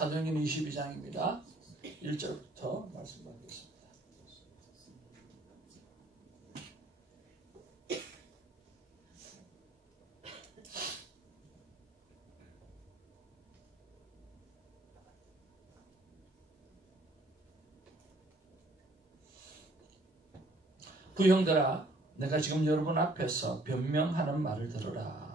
사도행전 22장입니다. 1절부터 말씀드리겠습니다. 부형들아, 내가 지금 여러분 앞에서 변명하는 말을 들으라.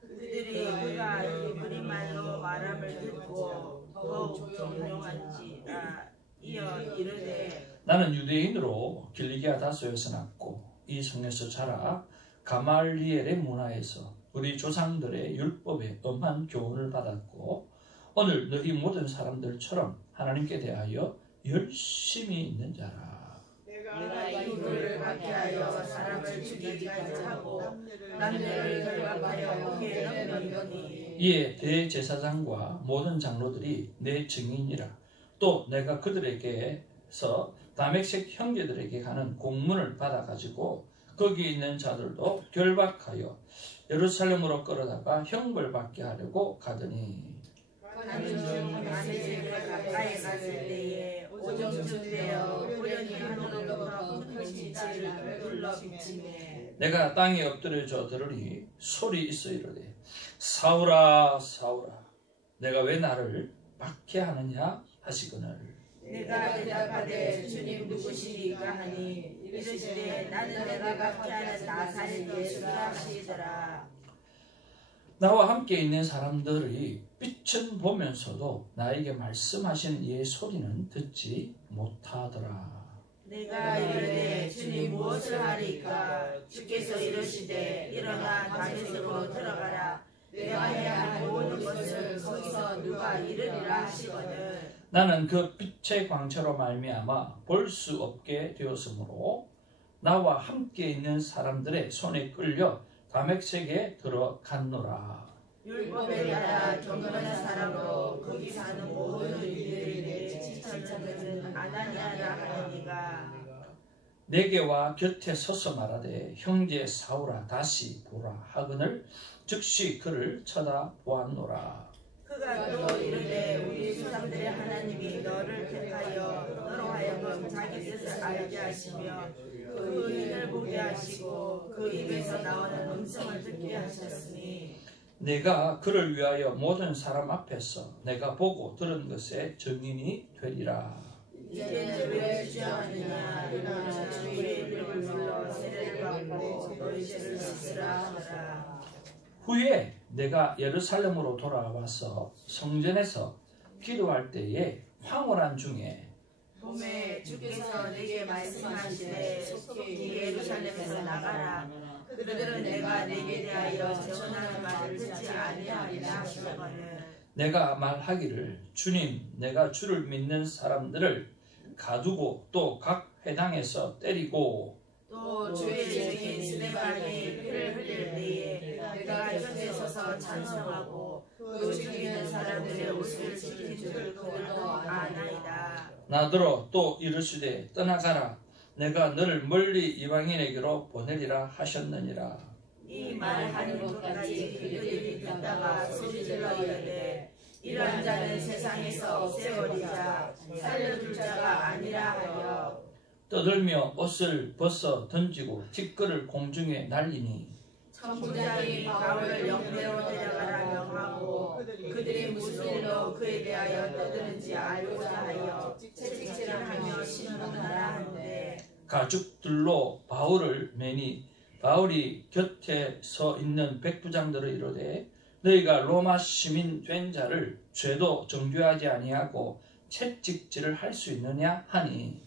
그들이 그가 이브리 말로 말함을 듣고 더욱 조용한지라. 이어 이르되 나는 유대인으로 길리기아 다소에서 났고 이 성에서 자라 가말리엘의 문화에서 우리 조상들의 율법에 엄한 교훈을 받았고 오늘 너희 모든 사람들처럼 하나님께 대하여 열심히 있는 자라. 내가 이불을 받게 하여 사람을 죽이기까지 하고 남녀를 결박하여 옥에 넣으니 이에 대제사장과 모든 장로들이 내 증인이라. 또 내가 그들에게서 다메섹 형제들에게 가는 공문을 받아가지고 거기 있는 자들도 결박하여 예루살렘으로 끌어다가 형벌받게 하려고 가더니 가는 중 다메섹에 가까이 갔을 때에 오정쯤 되어 호련히 하늘로부터 흩어진 빛을 둘러 비치네. 내가 땅에 엎드려져 들으니 소리 있어 이르되 사울아 사울아 내가 왜 나를 박해하느냐 하시거늘. 내가 대답하되 주님 누구시니까 하니 이르시되 나는 내가 박해하는 나사렛 예수라 하시더라. 나와 함께 있는 사람들이 빛은 보면서도 나에게 말씀하신 이의 소리는 듣지 못하더라. 내가 이르되 주님 무엇을 하리까? 주께서 이르시되 일어나 다메섹으로 들어가라. 내가 해야 할 모든 것을 거기서 누가 이르리라 하시거늘. 나는 그 빛의 광채로 말미암아 볼 수 없게 되었으므로 나와 함께 있는 사람들의 손에 끌려 다메섹에 들어갔노라. 율법에 따라 경건한 사람으로 거기 사는 모든 이들에게 지천자들은 아나니아라 하느니가 내게와 곁에 서서 말하되 형제 사울아 다시 보라 하거늘 즉시 그를 쳐다보았노라. 그가 또 이르되 우리 조상들의 하나님이 너를 택하여 너로 하여금 자기 뜻을 알게 하시며 그 의인을 보게 하시고 그 입에서 나오는 음성을 듣게 하셨으니 내가 그를 위하여 모든 사람 앞에서 내가 보고 들은 것의 증인이 되리라. 이제는 왜 주저하느냐. 일어나 주의 이름을 불러 세례를 받고 너희 죄를 씻으라 하더라. 후에 내가 예루살렘으로 돌아와서 성전에서 기도할 때에 황홀한 중에 봄에 주께서 내게 말씀하시되 속히 예루살렘에서 나가라. 그들은 내가 내게 대하여 전하는 말을 듣지 아니하리라 하시거늘. 내가 말하기를 주님 내가 주를 믿는 사람들을 가두고 또 각 회당에서 때리고 또 주의 증인 스데반이 피를 흘릴 때에 내가 곁에 서서 찬송하고 그 죽이는 사람들의 옷을 지킨 줄 그들도 아나이다. 나더러 또 이르시되 떠나가라 내가 너를 멀리 이방인에게로 보내리라 하셨느니라. 이 말하는 것까지 그들이 듣다가 소리질러 이르되 이러한 자는 세상에서 없애버리자 살려둘 자가 아니라 하여 떠들며 옷을 벗어 던지고 티끌을 공중에 날리니 천부장이 바울을 영내로 데려가라 명하고 그들이 무슨 일로 그에 대하여 떠드는지 알고자 하여 채찍질을 하며 신문하라 하는데 가죽들로 바울을 매니 바울이 곁에 서 있는 백부장들을 이르되 너희가 로마 시민 된 자를 죄도 정죄하지 아니하고 채찍질을 할 수 있느냐 하니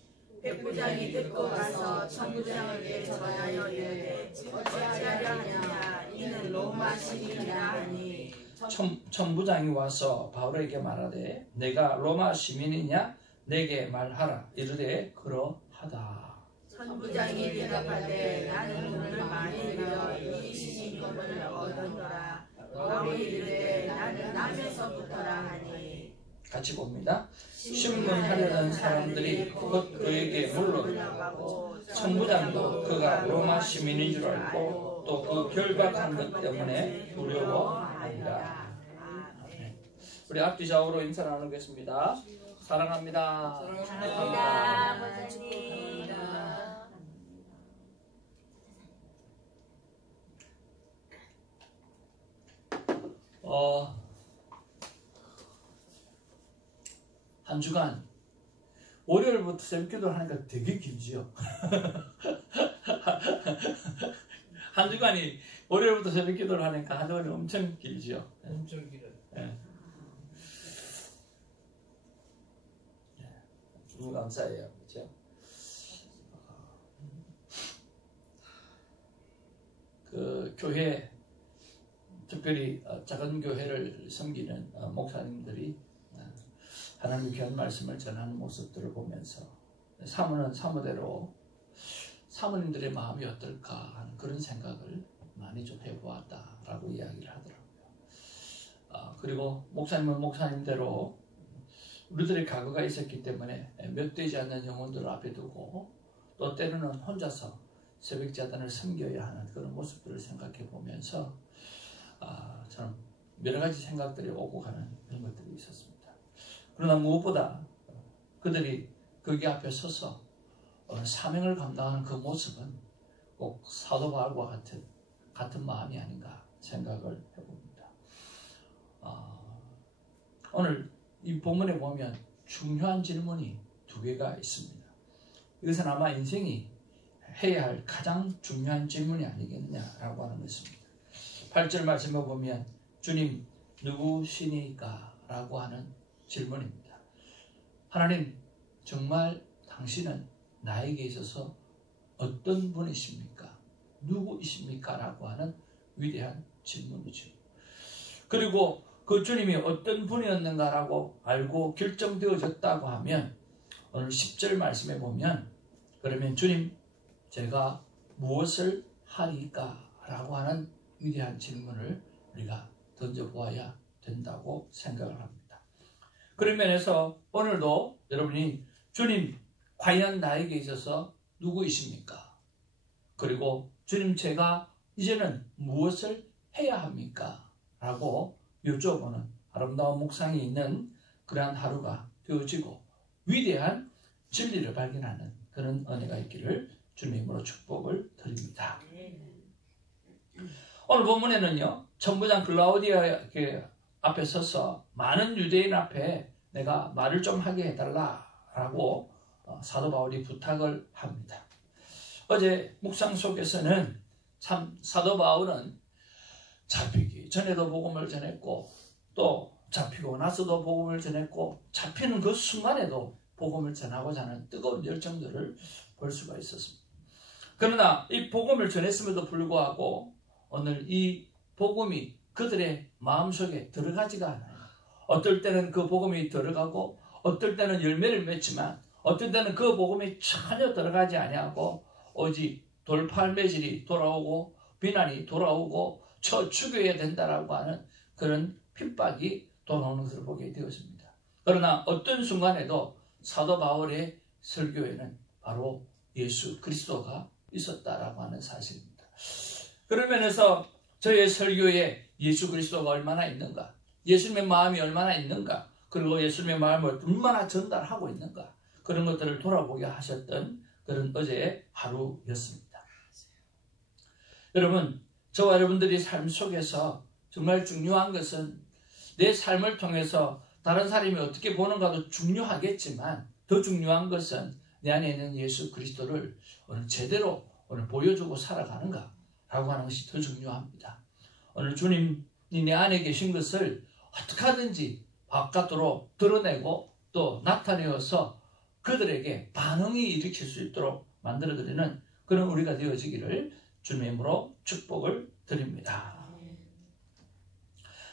백부장이 듣고 가서 천부장에게 전하여 이르되 어찌하려 하느냐 이는 로마 시민이라 하니 천부장이 와서 바울에게 말하되 내가 로마 시민이냐 내게 말하라 이르되 그러하다. 천부장이 대답하되 나는 돈을 많이 들여 이 시민권을 얻었노라. 바울이 이르되 나는 남에서부터라 하니 같이 봅니다. 신문하려는 사람들이 곧 그에게 물러가고 천부장도 그가 로마 시민인 줄 알고 또 그 결박한 것 때문에 두려워합니다. 우리 앞뒤 좌우로 인사 나누겠습니다. 사랑합니다. 사랑합니다. 원장님. 한 주간 월요일부터 새벽기도를 하니까 되게 길지요. 한 주간이 월요일부터 새벽기도를 하니까 한 주간이 엄청 길지요. 엄청 길어요. 예. 너무 감사해요. 그렇죠? 그 교회, 특별히 작은 교회를 섬기는 목사님들이 하나님 귀한 말씀을 전하는 모습들을 보면서 사모는 사모대로 사모님들의 마음이 어떨까 하는 그런 생각을 많이 좀 해보았다라고 이야기를 하더라고요. 그리고 목사님은 목사님대로 우리들의 과거가 있었기 때문에 몇 되지 않는 영혼들을 앞에 두고 또 때로는 혼자서 새벽자단을 섬겨야 하는 그런 모습들을 생각해 보면서 참 여러 가지 생각들이 오고 가는 그런 것들이 있었습니다. 그러나 무엇보다 그들이 거기 앞에 서서 사명을 감당하는 그 모습은 꼭 사도 바울과 같은 마음이 아닌가 생각을 해봅니다. 오늘 이 본문에 보면 중요한 질문이 두 개가 있습니다. 이것은 아마 인생이 해야 할 가장 중요한 질문이 아니겠느냐라고 하는 것입니다. 8절 말씀을 보면 주님 누구시니까? 라고 하는 질문입니다. 하나님, 정말 당신은 나에게 있어서 어떤 분이십니까? 누구이십니까? 라고 하는 위대한 질문이죠. 그리고 그 주님이 어떤 분이었는가라고 알고 결정되어졌다고 하면 오늘 10절 말씀에 보면 그러면 주님, 제가 무엇을 하리까? 라고 하는 위대한 질문을 우리가 던져보아야 된다고 생각을 합니다. 그런 면에서 오늘도 여러분이 주님, 과연 나에게 있어서 누구이십니까? 그리고 주님, 제가 이제는 무엇을 해야 합니까? 라고 여쭤보는 아름다운 묵상이 있는 그러한 하루가 되어지고 위대한 진리를 발견하는 그런 은혜가 있기를 주님의 이름으로 축복을 드립니다. 오늘 본문에는요, 천부장 글라우디아 앞에 서서 많은 유대인 앞에 내가 말을 좀 하게 해달라라고 사도 바울이 부탁을 합니다. 어제 묵상 속에서는 참 사도 바울은 잡히기 전에도 복음을 전했고 또 잡히고 나서도 복음을 전했고 잡히는 그 순간에도 복음을 전하고자 하는 뜨거운 열정들을 볼 수가 있었습니다. 그러나 이 복음을 전했음에도 불구하고 오늘 이 복음이 그들의 마음속에 들어가지가 않아요. 어떨 때는 그 복음이 들어가고 어떨 때는 열매를 맺지만 어떨 때는 그 복음이 전혀 들어가지 아니하고 오직 돌팔매질이 돌아오고 비난이 돌아오고 죽여야 된다라고 하는 그런 핍박이 돌아오는 것을 보게 되었습니다. 그러나 어떤 순간에도 사도 바울의 설교에는 바로 예수 그리스도가 있었다라고 하는 사실입니다. 그런 면에서 저의 설교에 예수 그리스도가 얼마나 있는가, 예수님의 마음이 얼마나 있는가, 그리고 예수님의 마음을 얼마나 전달하고 있는가, 그런 것들을 돌아보게 하셨던 그런 어제의 하루였습니다. 여러분, 저와 여러분들이 삶 속에서 정말 중요한 것은 내 삶을 통해서 다른 사람이 어떻게 보는가도 중요하겠지만 더 중요한 것은 내 안에 있는 예수 그리스도를 오늘 제대로 오늘 보여주고 살아가는가 라고 하는 것이 더 중요합니다. 오늘 주님이 내 안에 계신 것을 어떻게 하든지 바깥으로 드러내고 또 나타내어서 그들에게 반응이 일으킬 수 있도록 만들어드리는 그런 우리가 되어지기를 주님의 이름으로 축복을 드립니다.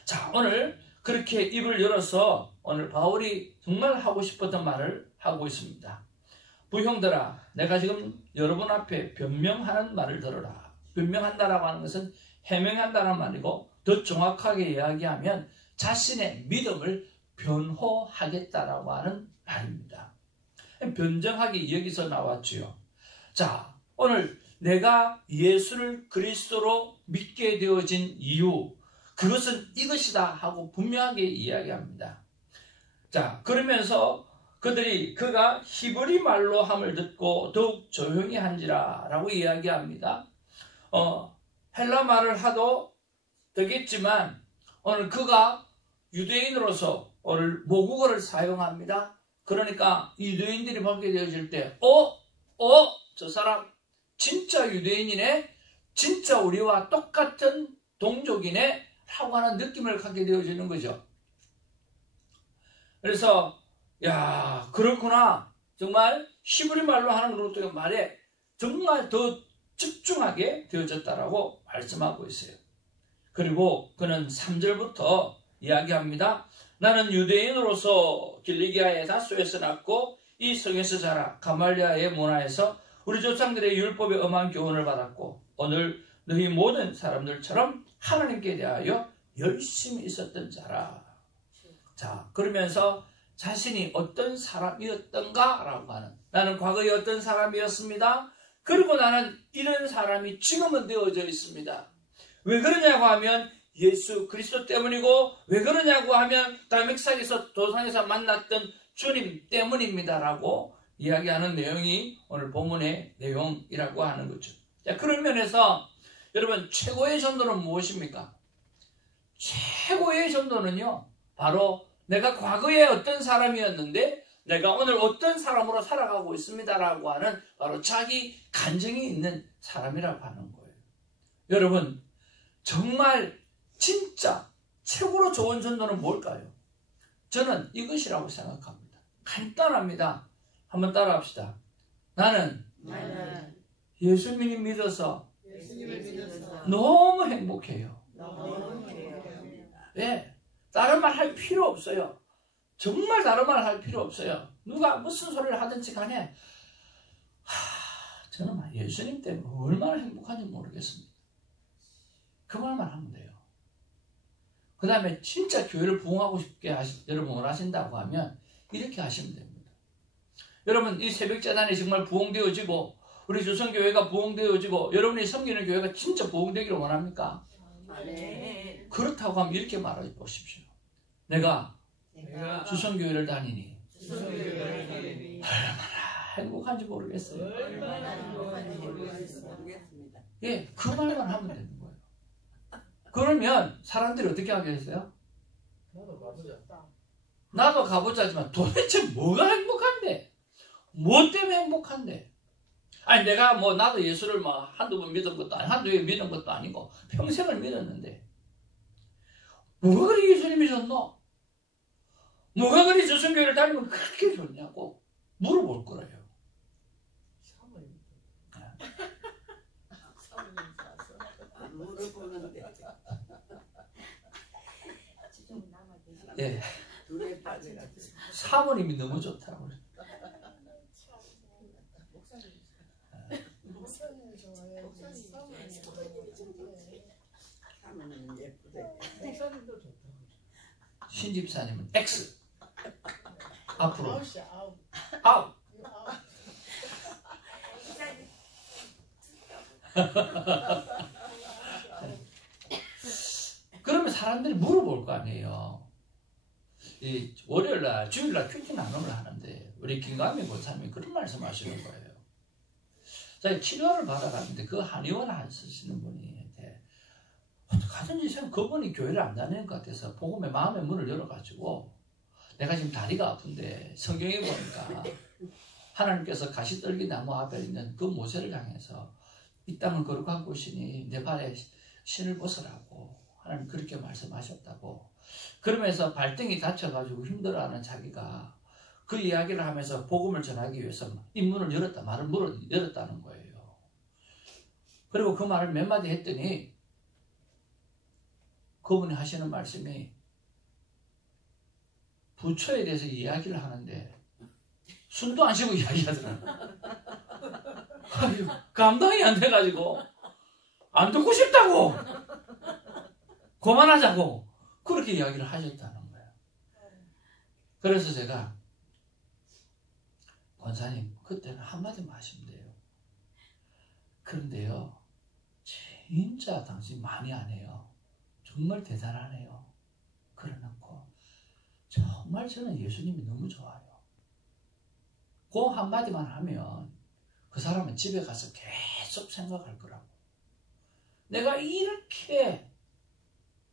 자, 오늘 그렇게 입을 열어서 오늘 바울이 정말 하고 싶었던 말을 하고 있습니다. 부형들아, 내가 지금 여러분 앞에 변명하는 말을 들어라. 변명한다라고 하는 것은 해명한다는 말이고 더 정확하게 이야기하면 자신의 믿음을 변호하겠다라고 하는 말입니다. 변정하기 여기서 나왔지요. 자, 오늘 내가 예수를 그리스도로 믿게 되어진 이유, 그것은 이것이다 하고 분명하게 이야기합니다. 자, 그러면서 그가 히브리 말로 함을 듣고 더욱 조용히 한지라 라고 이야기합니다. 헬라 말을 하도 되겠지만 오늘 그가 유대인으로서 오늘 모국어를 사용합니다. 그러니까 유대인들이 보게 되어질 때 저 사람 진짜 유대인이네, 진짜 우리와 똑같은 동족이네 라고 하는 느낌을 갖게 되어지는 거죠. 그래서 야, 그렇구나. 정말 히브리 말로 하는 것도 말에 정말 더 집중하게 되어졌다라고 말씀하고 있어요. 그리고 그는 3절부터 이야기합니다. 나는 유대인으로서 길리기아의 다소에서 낳고 이 성에서 자라 가말리아의 문화에서 우리 조상들의 율법에 엄한 교훈을 받았고 오늘 너희 모든 사람들처럼 하나님께 대하여 열심히 있었던 자라. 자, 그러면서 자신이 어떤 사람이었던가 라고 하는, 나는 과거에 어떤 사람이었습니다. 그리고 나는 이런 사람이 지금은 되어져 있습니다. 왜 그러냐고 하면 예수 그리스도 때문이고, 왜 그러냐고 하면 다맥삭에서 도상에서 만났던 주님 때문입니다 라고 이야기하는 내용이 오늘 본문의 내용이라고 하는 거죠. 자, 그런 면에서 여러분, 최고의 전도는 무엇입니까? 최고의 전도는요, 바로 내가 과거에 어떤 사람이었는데 내가 오늘 어떤 사람으로 살아가고 있습니다라고 하는 바로 자기 간증이 있는 사람이라고 하는 거예요. 여러분, 정말 진짜 최고로 좋은 전도는 뭘까요? 저는 이것이라고 생각합니다. 간단합니다. 한번 따라합시다. 나는 예수님을 믿어서 너무 행복해요. 네, 다른 말 할 필요 없어요. 정말 다른 말 할 필요 없어요. 누가 무슨 소리를 하든지 간에 저는 예수님 때문에 얼마나 행복한지 모르겠습니다. 그 말만 하면 돼요. 그 다음에 진짜 교회를 부흥하고 싶게 여러분 원하신다고 하면 이렇게 하시면 됩니다. 여러분, 이 새벽재단이 정말 부흥되어지고 우리 조선교회가 부흥되어지고 여러분이 섬기는 교회가 진짜 부흥되기를 원합니까? 네. 그렇다고 하면 이렇게 말해 보십시오. 내가 조선교회를 다니니 얼마나 행복한지 모르겠어요. 예, 그 말만 하면 되는 거예요. 그러면 사람들이 어떻게 하게 됐어요? 나도 가보자지만 도대체 뭐가 행복한데? 뭐 때문에 행복한데? 아니, 내가 나도 예수를 한두 번 믿은 것도 아니고 한두 번 믿은 것도 아니고 평생을 믿었는데 뭐가 그리 예수님이 좋노? 뭐가 그리 조선교회를 다니면 그렇게 좋냐고 물어볼 거예요. 물어보는데 예. 사모님이 너무 좋다고. 신집사님은 X. 앞으로 아웃. 그러면 사람들이 물어볼 거 아니에요. 이 월요일날, 주일날 큐티 나눔을 하는데 우리 김가미 권사님이 그런 말씀하시는 거예요. 제가 치료를 받아갔는데 그 한의원 하시는 분이 어떡하든지 생각, 그분이 교회를 안 다니는 것 같아서 복음의 마음의 문을 열어가지고 내가 지금 다리가 아픈데 성경에 보니까 하나님께서 가시떨기 나무 앞에 있는 그 모세를 향해서 이 땅은 거룩한 곳이니 내 발에 신을 벗으라고 하나님 그렇게 말씀하셨다고. 그러면서 발등이 다쳐가지고 힘들어하는 자기가 그 이야기를 하면서 복음을 전하기 위해서 입문을 열었다, 말을 열었다는 거예요. 그리고 그 말을 몇 마디 했더니 그분이 하시는 말씀이 부처에 대해서 이야기를 하는데 숨도 안 쉬고 이야기하더라고요. 감당이 안 돼가지고 안 듣고 싶다고, 그만하자고 그렇게 이야기를 하셨다는 거예요. 그래서 제가 권사님 그때는 한마디만 하시면 돼요. 그런데요, 진짜 당신 많이 안 해요. 정말 대단하네요. 그래놓고 정말 저는 예수님이 너무 좋아요. 그 한마디만 하면 그 사람은 집에 가서 계속 생각할 거라고. 내가 이렇게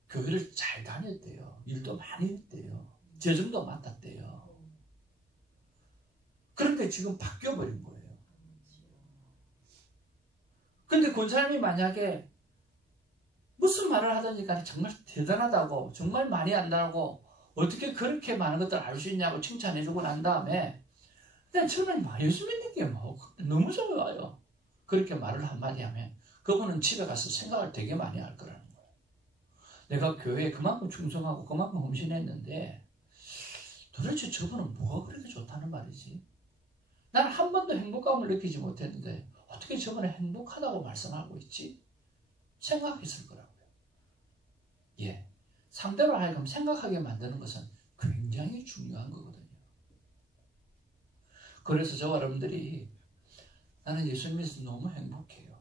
교회를 잘 다녔대요. 일도 많이 했대요. 재정도 맡았대요. 그런데 지금 바뀌어버린 거예요. 근데 권사님이 만약에 무슨 말을 하든지 간에 정말 대단하다고, 정말 많이 안다고, 어떻게 그렇게 많은 것들을 알 수 있냐고 칭찬해주고 난 다음에 그냥 저는 예수 믿는 게 뭐 너무 좋아요. 그렇게 말을 한마디 하면 그분은 집에 가서 생각을 되게 많이 할 거라는 거예요. 내가 교회에 그만큼 충성하고 그만큼 헌신했는데 도대체 저분은 뭐가 그렇게 좋다는 말이지? 나는 한 번도 행복감을 느끼지 못했는데 어떻게 저분은 행복하다고 말씀하고 있지? 생각했을 거라고요. 예, 상대로 하여금 생각하게 만드는 것은 굉장히 중요한 거거든요. 그래서 저와 여러분들이 나는 예수 믿어서 너무 행복해요.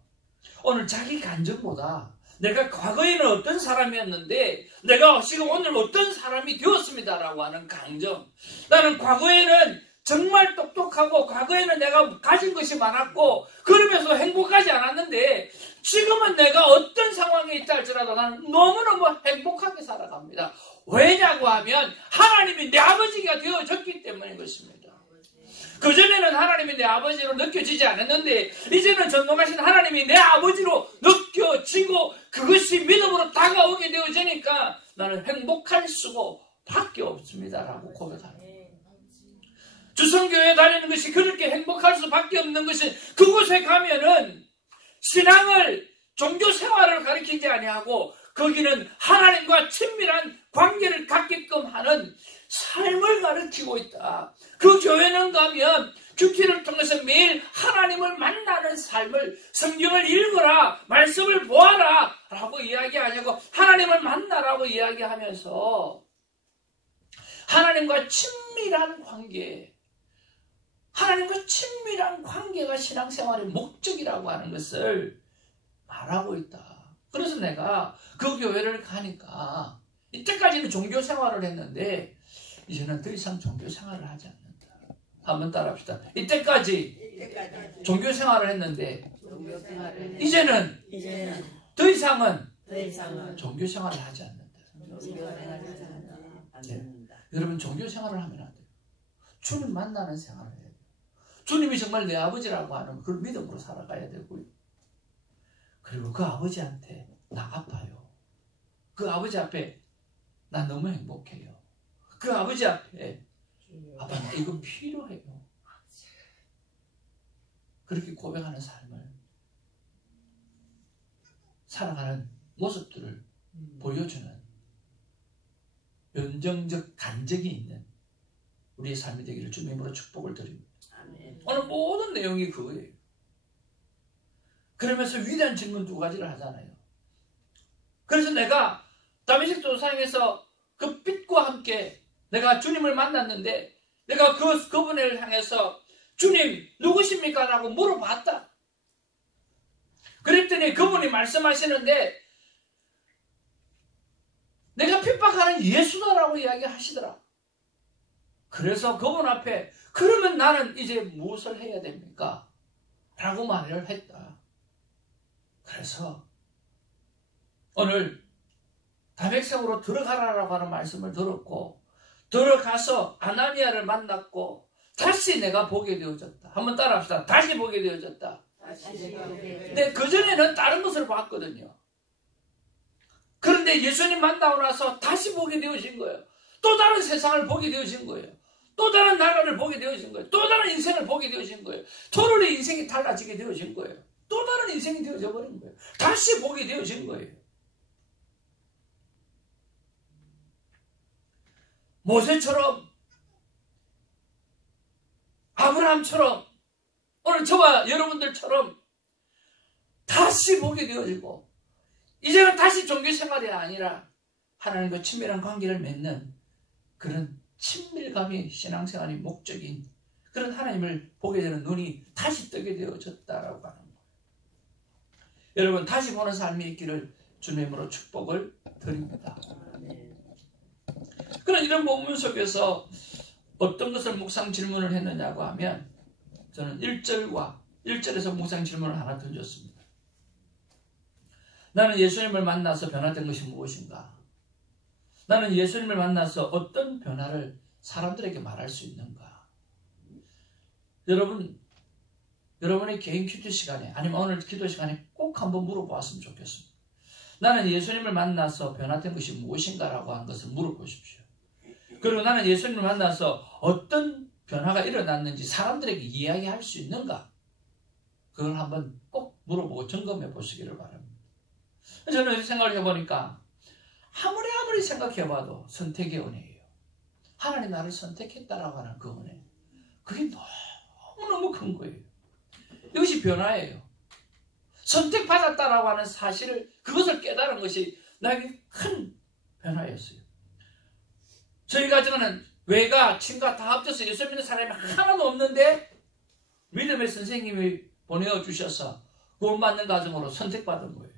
오늘 자기 간증보다 내가 과거에는 어떤 사람이었는데 내가 지금 오늘 어떤 사람이 되었습니다라고 하는 강정. 나는 과거에는 정말 똑똑하고 과거에는 내가 가진 것이 많았고 그러면서 행복하지 않았는데 지금은 내가 어떤 상황에 있다 할지라도 나는 너무너무 행복하게 살아갑니다. 왜냐고 하면 하나님이 내 아버지가 되어졌기 때문인 것입니다. 그전에는 하나님이 내 아버지로 느껴지지 않았는데 이제는 전능하신 하나님이 내 아버지로 느껴지고 그것이 믿음으로 다가오게 되어지니까 나는 행복할 수밖에 없습니다라고 고백합니다. 주성교회 다니는 것이 그렇게 행복할 수밖에 없는 것은 그곳에 가면은 신앙을 종교생활을 가리키지 아니하고 거기는 하나님과 친밀한 관계를 갖게끔 하는 삶을 가르치고 있다. 그 교회는 가면 큐티를 통해서 매일 하나님을 만나는 삶을 성경을 읽어라 말씀을 보아라 라고 이야기하냐고 하나님을 만나라고 이야기하면서 하나님과 친밀한 관계 하나님과 친밀한 관계가 신앙생활의 목적이라고 하는 것을 말하고 있다. 그래서 내가 그 교회를 가니까 이때까지는 종교생활을 했는데 이제는 더 이상 종교생활을 하지 않는다. 한번 따라합시다. 이때까지 종교생활을 했는데 이제는 더 이상은 종교생활을 하지 않는다. 네. 여러분 종교생활을 하면 안 돼요. 주님 만나는 생활을 해야 돼요. 주님이 정말 내 아버지라고 하는 그 믿음으로 살아가야 되고요. 그리고 그 아버지한테 나 아파요. 그 아버지 앞에 나 너무 행복해요. 그 아버지 앞에 아빠 나 이거 필요해요. 그렇게 고백하는 삶을 살아가는 모습들을 보여주는 연정적 간적이 있는 우리의 삶이 되기를 주님으로 축복을 드립니다. 오늘 모든 내용이 그거예요. 그러면서 위대한 질문 두 가지를 하잖아요. 그래서 내가 다메섹 도상에서 그 빛과 함께 내가 주님을 만났는데 내가 그분을 향해서 주님 누구십니까? 라고 물어봤다. 그랬더니 그분이 말씀하시는데 내가 핍박하는 예수다라고 이야기하시더라. 그래서 그분 앞에 그러면 나는 이제 무엇을 해야 됩니까? 라고 말을 했다. 그래서 오늘 다메섹으로 들어가라라고 하는 말씀을 들었고 들어가서 아나니아를 만났고 다시 내가 보게 되어졌다. 한번 따라합시다. 다시 보게 되어졌다. 근데 그전에는 다른 것을 봤거든요. 그런데 예수님 만나고 나서 다시 보게 되어진 거예요. 또 다른 세상을 보게 되어진 거예요. 또 다른 나라를 보게 되어진 거예요. 또 다른 인생을 보게 되어진 거예요. 토론의 인생이 달라지게 되어진 거예요. 또 다른 인생이 되어져 버린 거예요. 다시 보게 되어진 거예요. 모세처럼 아브라함처럼 오늘 저와 여러분들처럼 다시 보게 되어지고 이제는 다시 종교생활이 아니라 하나님과 친밀한 관계를 맺는 그런 친밀감이 신앙생활의 목적인 그런 하나님을 보게 되는 눈이 다시 뜨게 되어졌다라고 하는 거예요. 여러분 다시 보는 삶이 있기를 주님으로 축복을 드립니다. 그런 이런 본문 속에서 어떤 것을 묵상 질문을 했느냐고 하면 저는 1절에서 묵상 질문을 하나 던졌습니다. 나는 예수님을 만나서 변화된 것이 무엇인가? 나는 예수님을 만나서 어떤 변화를 사람들에게 말할 수 있는가? 여러분의 개인 기도 시간에 아니면 오늘 기도 시간에 꼭 한번 물어보았으면 좋겠습니다. 나는 예수님을 만나서 변화된 것이 무엇인가? 라고 하는 것을 물어보십시오. 그리고 나는 예수님을 만나서 어떤 변화가 일어났는지 사람들에게 이야기할 수 있는가? 그걸 한번 꼭 물어보고 점검해 보시기를 바랍니다. 저는 이렇게 생각을 해보니까 아무리 생각해봐도 선택의 은혜예요. 하나님 나를 선택했다라고 하는 그 은혜. 그게 너무너무 큰 거예요. 이것이 변화예요. 선택받았다라고 하는 사실을, 그것을 깨달은 것이 나에게 큰 변화였어요. 저희 가정은 외가, 친가 다 합쳐서 예수 믿는 사람이 하나도 없는데 믿음의 선생님이 보내주셔서 구원받는 가정으로 선택받은 거예요.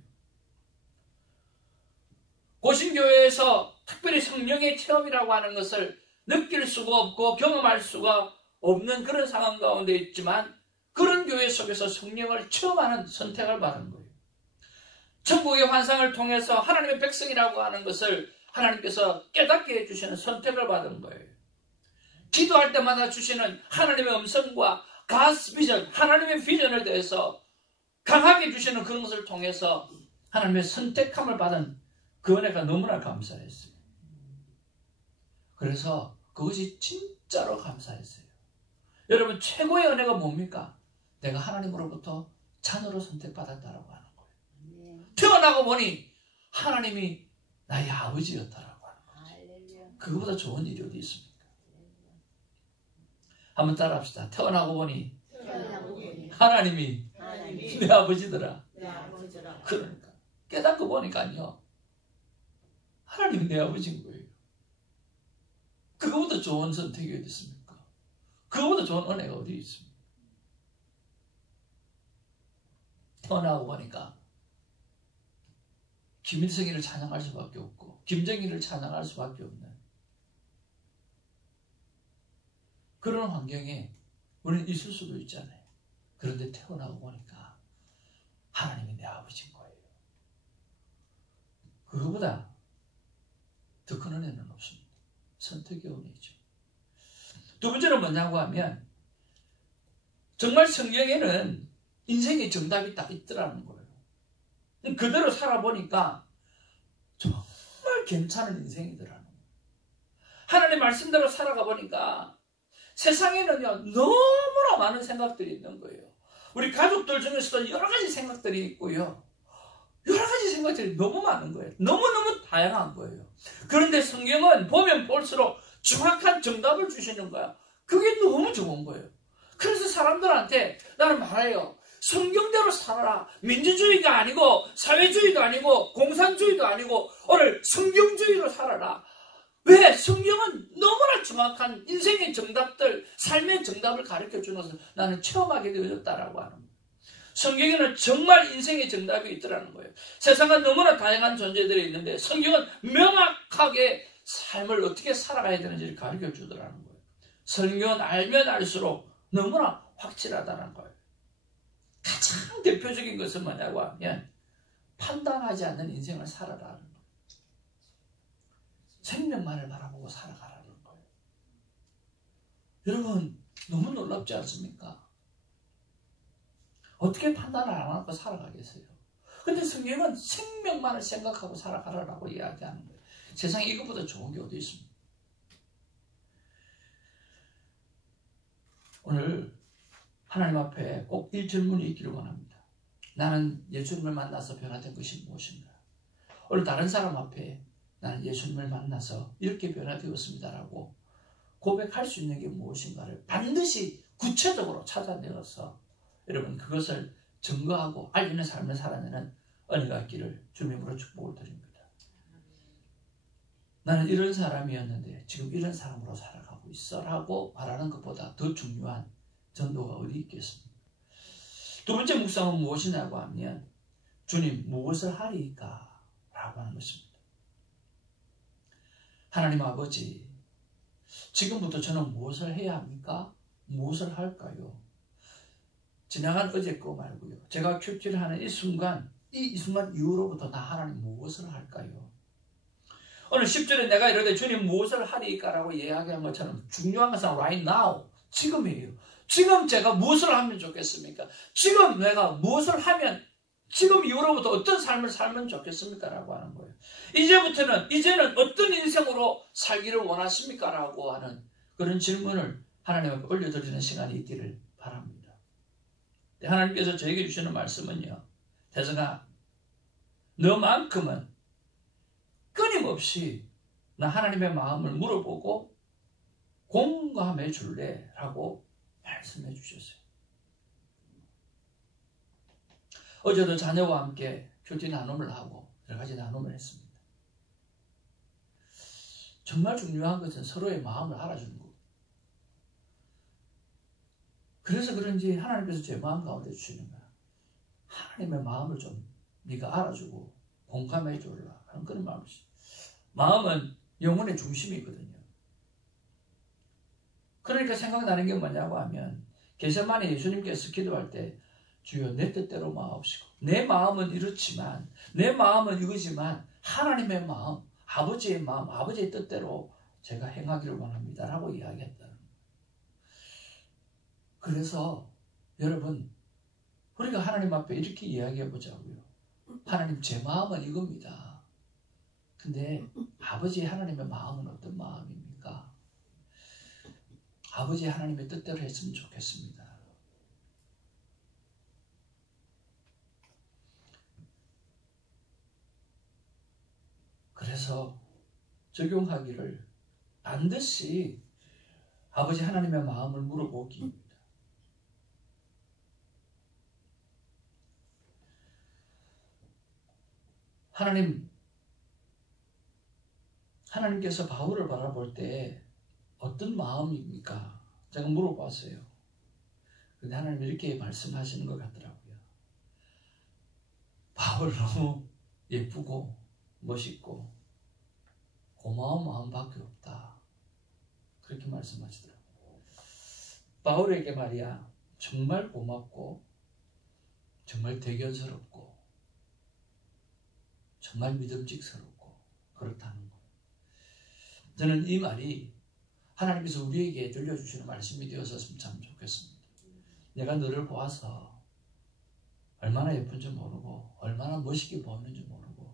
고신교회에서 특별히 성령의 체험이라고 하는 것을 느낄 수가 없고 경험할 수가 없는 그런 상황 가운데 있지만 그런 교회 속에서 성령을 체험하는 선택을 받은 거예요. 천국의 환상을 통해서 하나님의 백성이라고 하는 것을 하나님께서 깨닫게 해주시는 선택을 받은 거예요. 기도할 때마다 주시는 하나님의 음성과 God's vision, 하나님의 비전에 대해서 강하게 주시는 그런 것을 통해서 하나님의 선택함을 받은 그 은혜가 너무나 감사했어요. 그래서 그것이 진짜로 감사했어요. 여러분, 최고의 은혜가 뭡니까? 내가 하나님으로부터 자녀로 선택받았다라고 하는 거예요. 태어나고 보니 하나님이 나의 아버지였다라고 하는 거죠. 그거보다 좋은 일이 어디 있습니까? 한번 따라합시다. 태어나고 보니 하나님이 내 아버지더라. 그러니까 깨닫고 보니까요, 하나님이 내 아버지인 거예요. 그거보다 좋은 선택이 어디 있습니까? 그거보다 좋은 은혜가 어디 있습니까? 태어나고 보니까 김일성이를 찬양할 수밖에 없고 김정일을 찬양할 수밖에 없는 그런 환경에 우리는 있을 수도 있잖아요. 그런데 태어나고 보니까 하나님이 내 아버지인 거예요. 그거보다 더 큰 은혜는 없습니다. 선택의 은혜죠. 두 번째는 뭐냐고 하면 정말 성경에는 인생의 정답이 딱 있더라는 거예요. 그대로 살아보니까 정말 괜찮은 인생이더라는 거예요. 하나님 말씀대로 살아가 보니까 세상에는요 너무나 많은 생각들이 있는 거예요. 우리 가족들 중에서도 여러 가지 생각들이 있고요. 여러 가지 생각들이 너무 많은 거예요. 너무너무 다양한 거예요. 그런데 성경은 보면 볼수록 정확한 정답을 주시는 거야. 그게 너무 좋은 거예요. 그래서 사람들한테 나는 말해요. 성경대로 살아라. 민주주의가 아니고 사회주의도 아니고 공산주의도 아니고 오늘 성경주의로 살아라. 왜? 성경은 너무나 정확한 인생의 정답들, 삶의 정답을 가르쳐주는 것을 나는 체험하게 되었다라고 하는 거예요. 성경에는 정말 인생의 정답이 있더라는 거예요. 세상은 너무나 다양한 존재들이 있는데 성경은 명확하게 삶을 어떻게 살아가야 되는지를 가르쳐주더라는 거예요. 성경은 알면 알수록 너무나 확실하다는 거예요. 가장 대표적인 것은 뭐냐고 하면 판단하지 않는 인생을 살아라는 거예요. 생명만을 바라보고 살아가라는 거예요. 여러분 너무 놀랍지 않습니까? 어떻게 판단을 안 하고 살아가겠어요? 근데 성경은 생명만을 생각하고 살아가라고 이야기하는 거예요. 세상에 이것보다 좋은 게 어디 있습니까? 오늘 하나님 앞에 꼭 이 질문이 있기를 원합니다. 나는 예수님을 만나서 변화된 것이 무엇인가? 오늘 다른 사람 앞에 나는 예수님을 만나서 이렇게 변화되었습니다라고 고백할 수 있는 게 무엇인가를 반드시 구체적으로 찾아내어서 여러분 그것을 증거하고 알리는 삶을 살아내는 은혜가 있기를 주님으로 축복을 드립니다. 나는 이런 사람이었는데 지금 이런 사람으로 살아가고 있어 라고 말하는 것보다 더 중요한 전도가 어디 있겠습니까? 두 번째 묵상은 무엇이냐고 하면 주님 무엇을 하리까? 라고 하는 것입니다. 하나님 아버지, 지금부터 저는 무엇을 해야 합니까? 무엇을 할까요? 지나간 어제 거 말고요. 제가 큐티를 하는 이 순간 이후로부터 나 하나님 무엇을 할까요? 오늘 10절에 내가 이러되 주님 무엇을 하리까라고 이야기한 것처럼 중요한 것은 right now, 지금이에요. 지금 제가 무엇을 하면 좋겠습니까? 지금 내가 무엇을 하면, 지금 이후로부터 어떤 삶을 살면 좋겠습니까? 라고 하는 거예요. 이제는 어떤 인생으로 살기를 원하십니까? 라고 하는 그런 질문을 하나님 앞에 올려드리는 시간이 있기를 바랍니다. 하나님께서 저에게 주시는 말씀은요, 대성아, 너만큼은 끊임없이 나 하나님의 마음을 물어보고 공감해 줄래? 라고 말씀해 주셨어요. 어제도 자녀와 함께 큐티 나눔을 하고 여러 가지 나눔을 했습니다. 정말 중요한 것은 서로의 마음을 알아주는 것. 그래서 그런지 하나님께서 제 마음 가운데 주시는 거야. 하나님의 마음을 좀 네가 알아주고 공감해 줄라 하는 그런 마음이지. 마음은 영혼의 중심이거든요. 그러니까 생각나는 게 뭐냐고 하면, 겟세마네 예수님께서 기도할 때 주여 내 뜻대로 마옵시고, 내 마음은 이렇지만, 내 마음은 이거지만 하나님의 마음, 아버지의 마음, 아버지의 뜻대로 제가 행하기를 원합니다 라고 이야기했다는 거예요. 그래서 여러분, 우리가 하나님 앞에 이렇게 이야기해 보자고요. 하나님, 제 마음은 이겁니다. 근데 아버지 하나님의 마음은 어떤 마음입니까? 아버지 하나님의 뜻대로 했으면 좋겠습니다. 그래서 적용하기를 반드시 아버지 하나님의 마음을 물어보기입니다. 하나님께서 바울을 바라볼 때 어떤 마음입니까? 제가 물어봤어요. 근데 하나님 이렇게 말씀하시는 것 같더라고요. 바울 너무 예쁘고 멋있고 고마운 마음밖에 없다. 그렇게 말씀하시더라고요. 바울에게 말이야, 정말 고맙고 정말 대견스럽고 정말 믿음직스럽고 그렇다는 거예요. 저는 이 말이 하나님께서 우리에게 들려주시는 말씀이 되었으면 참 좋겠습니다. 내가 너를 보아서 얼마나 예쁜지 모르고 얼마나 멋있게 보이는지 모르고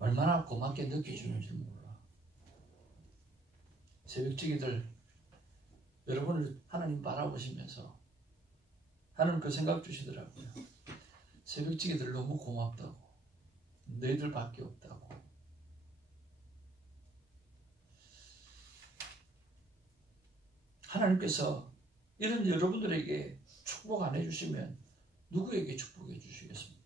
얼마나 고맙게 느껴주는지 몰라. 새벽지기들 여러분을 하나님 바라보시면서 하나님 그 생각 주시더라고요. 새벽지기들 너무 고맙다고, 너희들밖에 없다고. 하나님께서 이런 여러분들에게 축복 안 해주시면 누구에게 축복해 주시겠습니까?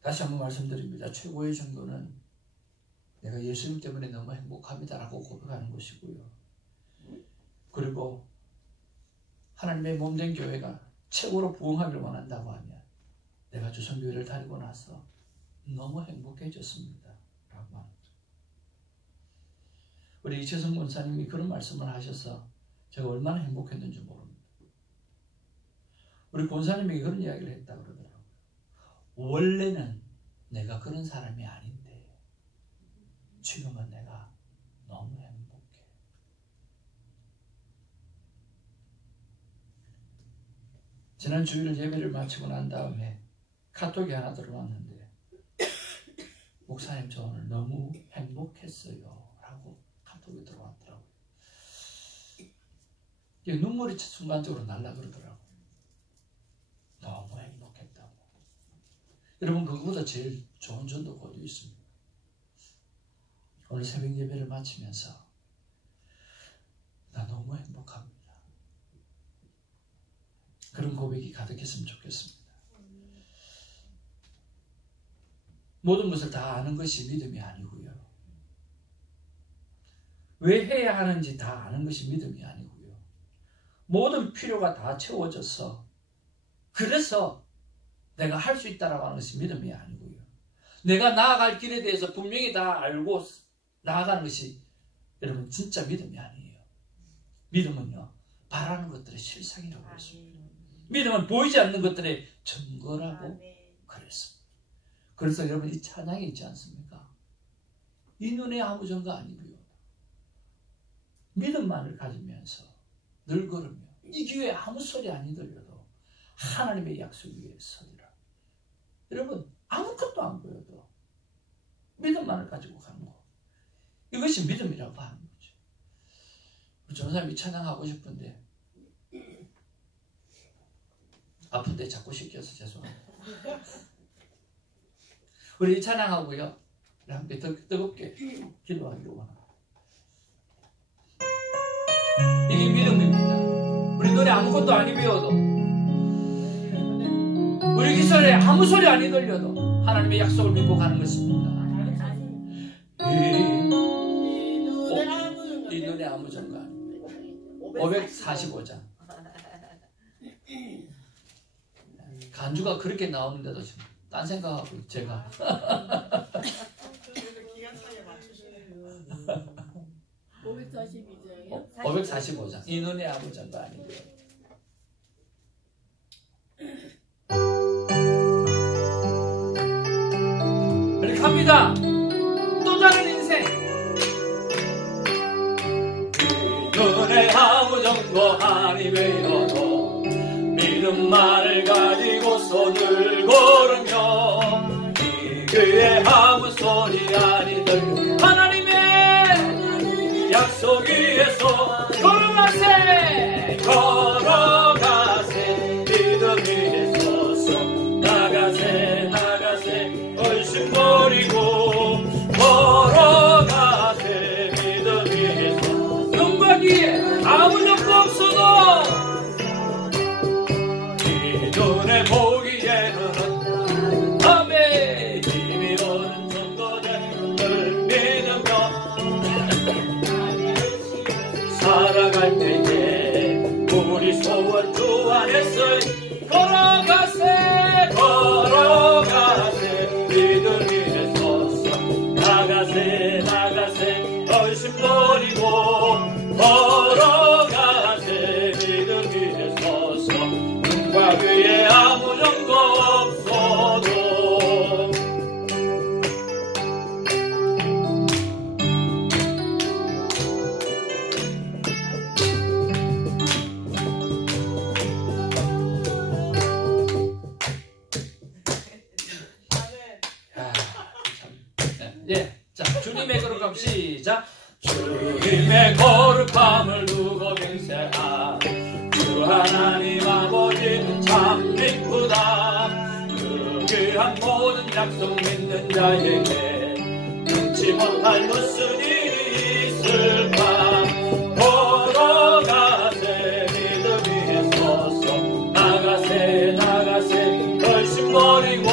다시 한번 말씀드립니다. 최고의 정도는 내가 예수님 때문에 너무 행복합니다라고 고백하는 것이고요. 그리고 하나님의 몸된 교회가 최고로 부흥하기를 원한다고 하면 내가 주선교회를 다니고 나서 너무 행복해졌습니다 라고 하는 거죠. 우리 이채성 권사님이 그런 말씀을 하셔서 제가 얼마나 행복했는지 모릅니다. 우리 권사님이 그런 이야기를 했다고 그러더라고요. 원래는 내가 그런 사람이 아닌데 지금은 내가 너무 행복해. 지난 주일 예배를 마치고 난 다음에 카톡이 하나 들어왔는데, 목사님 저 오늘 너무 행복했어요 라고 카톡이 들어왔더라고요. 눈물이 순간적으로 날라 그러더라고요. 너무 행복했다고. 여러분, 그거보다 제일 좋은 전도가 어디 있습니까? 오늘 새벽 예배를 마치면서 나 너무 행복합니다. 그런 고백이 가득했으면 좋겠습니다. 모든 것을 다 아는 것이 믿음이 아니고요. 왜 해야 하는지 다 아는 것이 믿음이 아니고요. 모든 필요가 다 채워져서 그래서 내가 할 수 있다라고 하는 것이 믿음이 아니고요. 내가 나아갈 길에 대해서 분명히 다 알고 나아가는 것이 여러분 진짜 믿음이 아니에요. 믿음은요, 바라는 것들의 실상이라고 그랬습니다. 믿음은 보이지 않는 것들의 증거라고 그랬습니다. 그래서 여러분 이 찬양이 있지 않습니까? 이 눈에 아무 증거 아니고요. 믿음만을 가지면서 늘 걸으며 이 귀에 아무 소리 아니 들려도 하나님의 약속 위에 서리라. 여러분 아무것도 안 보여도 믿음만을 가지고 가는 거. 이것이 믿음이라고 하는 거죠. 전사님이 찬양하고 싶은데 아픈데 자꾸 시켜서 죄송합니다. 우리 찬양하고요, 함께 뜨겁게 기도하기를 원합니다. 이게 믿음입니다. 우리 노래 아무것도 안 배워도, 우리 기술에 아무 소리 안 들려도 하나님의 약속을 믿고 가는 것입니다. 이 눈에 아무 증거 아닙니다. 545장. 간주가 그렇게 나오는데도 지금 딴 생각하고 제가 545장. 이 눈에 아무 증거 아니고요. 그렇게 갑니다. 또 다른 인생. 눈에 아무 증거 아니 배워도 믿음만을 가지고 손을 걸으며 이 귀에 아무 소리 아니 들려 하나님의 약속 위에서 걸어가세 걸어가세 믿음 위에 서서 나가세 나가세 얼씬 버리고 걸어가세 믿음 위에서 눈과 귀에 아무 점도 없어도 눈에 보기에는 밤에 힘이 오는 증거들을 믿으며 살아갈 때에 우리 소원 주 안에서 걸어가세 걸어가세 믿음 위에 서서 나가세 나가세 얼씬 버리고 걸어가세 믿음 위에 서서 눈과 귀에 아무 증거 없어도 자, 주님의 거룩함 시작. 주님의 거룩함을 두고 맹세하 주 하나님 아버지는 참 기쁘다. 그 귀한 모든 약속 믿는 자에게 능치 못할 무슨 일이 있을까. 걸어가세 믿음 위에 서서 나가세 나가세 얼씬 버리고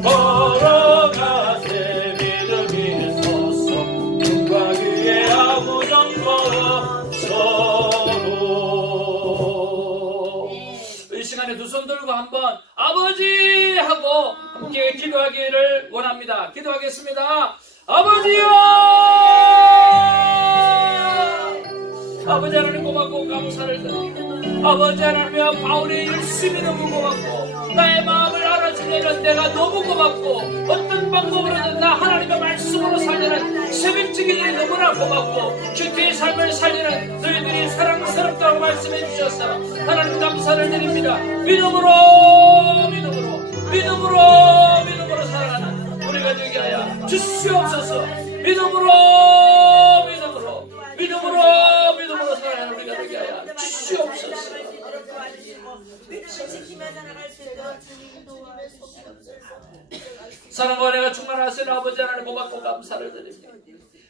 걸어가세 믿음 위에 서서 눈과 귀에 아무 증거 없어도. 이 시간에 두 손 들고 한번 아버지 하고 함께 기도하기를 원합니다. 기도하겠습니다. 아버지요, 아버지 하나님 고맙고 감사를 드립니다. 아버지 하나님, 바울의 열심히 너무 고맙고 나의 마음을 알아주려는 내가 너무 고맙고 어떤 방법으로든 나 하나님의 말씀으로 살리는 새벽지기들이 너무나 고맙고 큐티의 삶을 살리는 너희들이 사랑스럽다고 말씀해 주셔서 하나님 감사를 드립니다. 믿음으로 살아가는 우리가 되게 하여 주시옵소서. 믿음으로 살아가는 우리가 되게 하여 주시옵소서. 사랑과 은혜가 충만하신 아버지 하나님 고맙고 감사를 드립니다.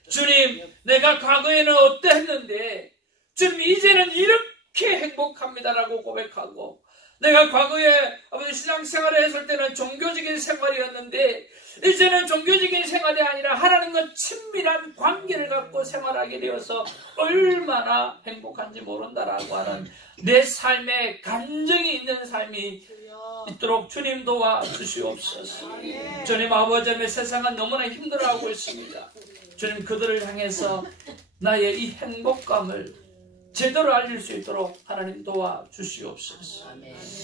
주님, 내가 과거에는 어떠했는데 주님 이제는 이렇게 행복합니다라고 고백하고, 내가 과거에 아버지 신앙생활을 했을 때는 종교적인 생활이었는데 이제는 종교적인 생활이 아니라 하나님과 친밀한 관계를 갖고 생활하게 되어서 얼마나 행복한지 모른다라고 하는 내 삶에 감정이 있는 삶이 있도록 주님 도와주시옵소서. 주님 아버지, 세상은 너무나 힘들어하고 있습니다. 주님 그들을 향해서 나의 이 행복감을 제대로 알릴 수 있도록 하나님 도와주시옵소서.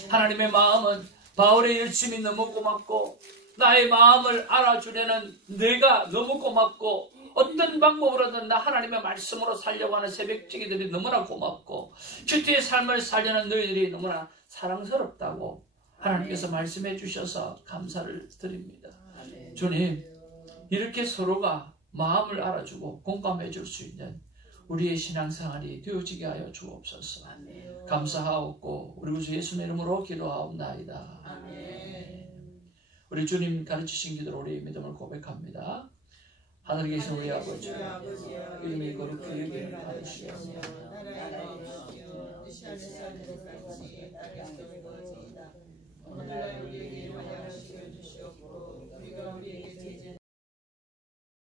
하나님의 마음은 바울의 열심이 너무 고맙고 나의 마음을 알아주려는 내가 너무 고맙고 어떤 방법으로든 나 하나님의 말씀으로 살려고 하는 새벽지기들이 너무나 고맙고 큐티의 삶을 살려는 너희들이 너무나 사랑스럽다고 하나님께서 말씀해 주셔서 감사를 드립니다. 주님, 이렇게 서로가 마음을 알아주고 공감해 줄 수 있는 우리의 신앙생활이 되어지게 하여 주옵소서. 감사하옵고 우리 구주 예수의 이름으로 기도하옵나이다. 우리 주님 가르치신 기도로 우리의 믿음을 고백합니다. 하늘에 계신 우리 아버지, 이름이 거룩히 여김을 받으시옵소서.